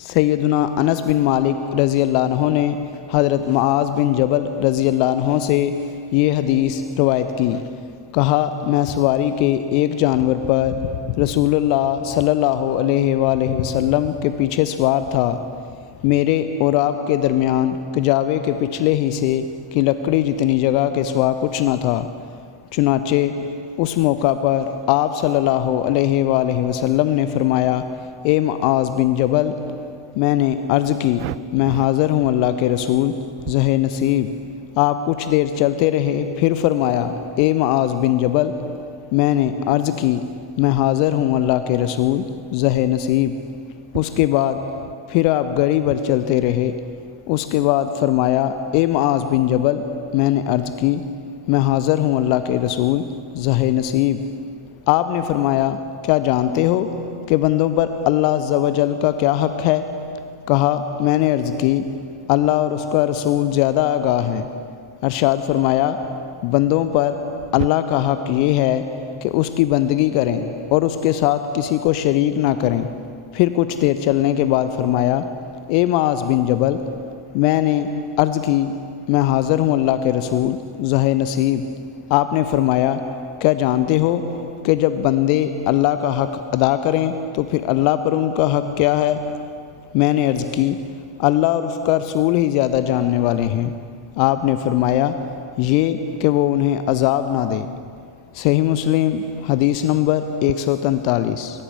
سیدنا انس بن مالک رضی اللہ عنہ نے حضرت معاذ بن جبل رضی اللہ عنہ سے یہ حدیث روایت کی۔ کہا، میں سواری کے ایک جانور پر رسول اللہ صلی اللہ علیہ وآلہ وسلم کے پیچھے سوار تھا۔ میرے اور آپ کے درمیان کجاوے کے پچھلے حصے کی لکڑی جتنی جگہ کے سوا کچھ نہ تھا۔ چنانچہ اس موقع پر آپ صلی اللہ علیہ وآلہ وسلم نے فرمایا، اے معاذ بن جبل، میں نے عرض کی، میں حاضر ہوں اللہ کے رسول، ذہ نصیب۔ آپ کچھ دیر چلتے رہے، پھر فرمایا، اے معاذ بن جبل، میں نے عرض کی، میں حاضر ہوں اللہ کے رسول، ذہ نصیب۔ اس کے بعد پھر آپ گڑی بھر چلتے رہے۔ اس کے بعد فرمایا، اے معاذ بن جبل، میں نے عرض کی، میں حاضر ہوں اللہ کے رسول، ذہ نصیب۔ آپ نے فرمایا، کیا جانتے ہو کہ بندوں پر اللہ عز و جل کا کیا حق ہے؟ کہا، میں نے عرض کی، اللہ اور اس کا رسول زیادہ آگاہ ہیں۔ ارشاد فرمایا، بندوں پر اللہ کا حق یہ ہے کہ اس کی بندگی کریں اور اس کے ساتھ کسی کو شریک نہ کریں۔ پھر کچھ دیر چلنے کے بعد فرمایا، اے معاذ بن جبل، میں نے عرض کی، میں حاضر ہوں اللہ کے رسول، ذہ نصیب۔ آپ نے فرمایا، کیا جانتے ہو کہ جب بندے اللہ کا حق ادا کریں تو پھر اللہ پر ان کا حق کیا ہے؟ میں نے عرض کی، اللہ اور اس کا رسول ہی زیادہ جاننے والے ہیں۔ آپ نے فرمایا، یہ کہ وہ انہیں عذاب نہ دے۔ صحیح مسلم حدیث نمبر 143۔